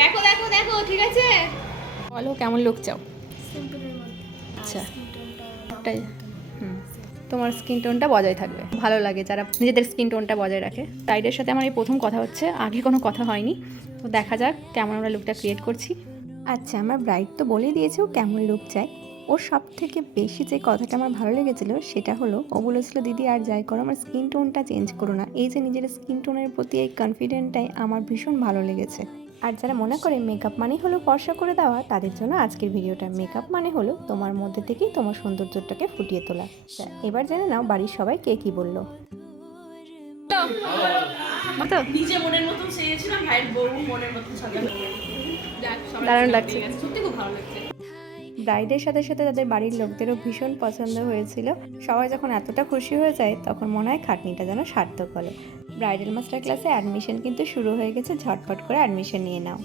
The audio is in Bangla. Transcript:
দেখো দেখো দেখো ঠিক আছে? বলো কেমন লুক চাও? আচ্ছা। ওটাই হুম। তোমার স্কিন টোনটা বজায় থাকবে। ভালো লাগে যারা নিজেদের স্কিন টোনটা বজায় রাখে। ব্রাইডের সাথে আমার এই প্রথম কথা হচ্ছে আগে কোনো কথা হয়নি। তো দেখা যাক কেমন আমরা লুকটা ক্রিয়েট করছি। আচ্ছা আমার ব্রাইড তো বলেই দিয়েছে ও কেমন লুক চাই ওর সব থেকে বেশি যে কথাটা আমার ভালো লেগেছিল সেটা হলো ও বলেছিল দিদি আর যাই করো আমার স্কিন টোনটা চেঞ্জ করো না। এই যে নিজের স্কিন টোনের প্রতি এই কনফিডেন্টটাই আমার ভীষণ ভালো লেগেছে। আর যারা মনে করে মেকআপ মানে হলো ফর্সা করে দেওয়া তাদের জন্য আজকের ভিডিওটা মেকআপ মানে হলো তোমার মধ্যে থেকেই তোমার সৌন্দর্যটাকে ফুটিয়ে তোলা। এবার জেনে নাও বাড়ির সবাই কে কি বলল। নিজে মনের মতন সেজেছিলাম ভাইয়ের বউ মনের মতন সাজানো। দারুণ লাগছে। সত্যি খুব ভালো লাগছে। ব্রাইডের সাথে সাথে তাদের বাড়ির লোকদেরও ভীষণ পছন্দ হয়েছিল। সবাই যখন এতটা খুশি হয়ে যায়, তখন মনে হয় খাটনিটা যেন সার্থক হলো। ব্রাইডাল মাস্টার ক্লাসে অ্যাডমিশন কিন্তু শুরু হয়ে গেছে, ঝটপট করে অ্যাডমিশন নিয়ে নাও।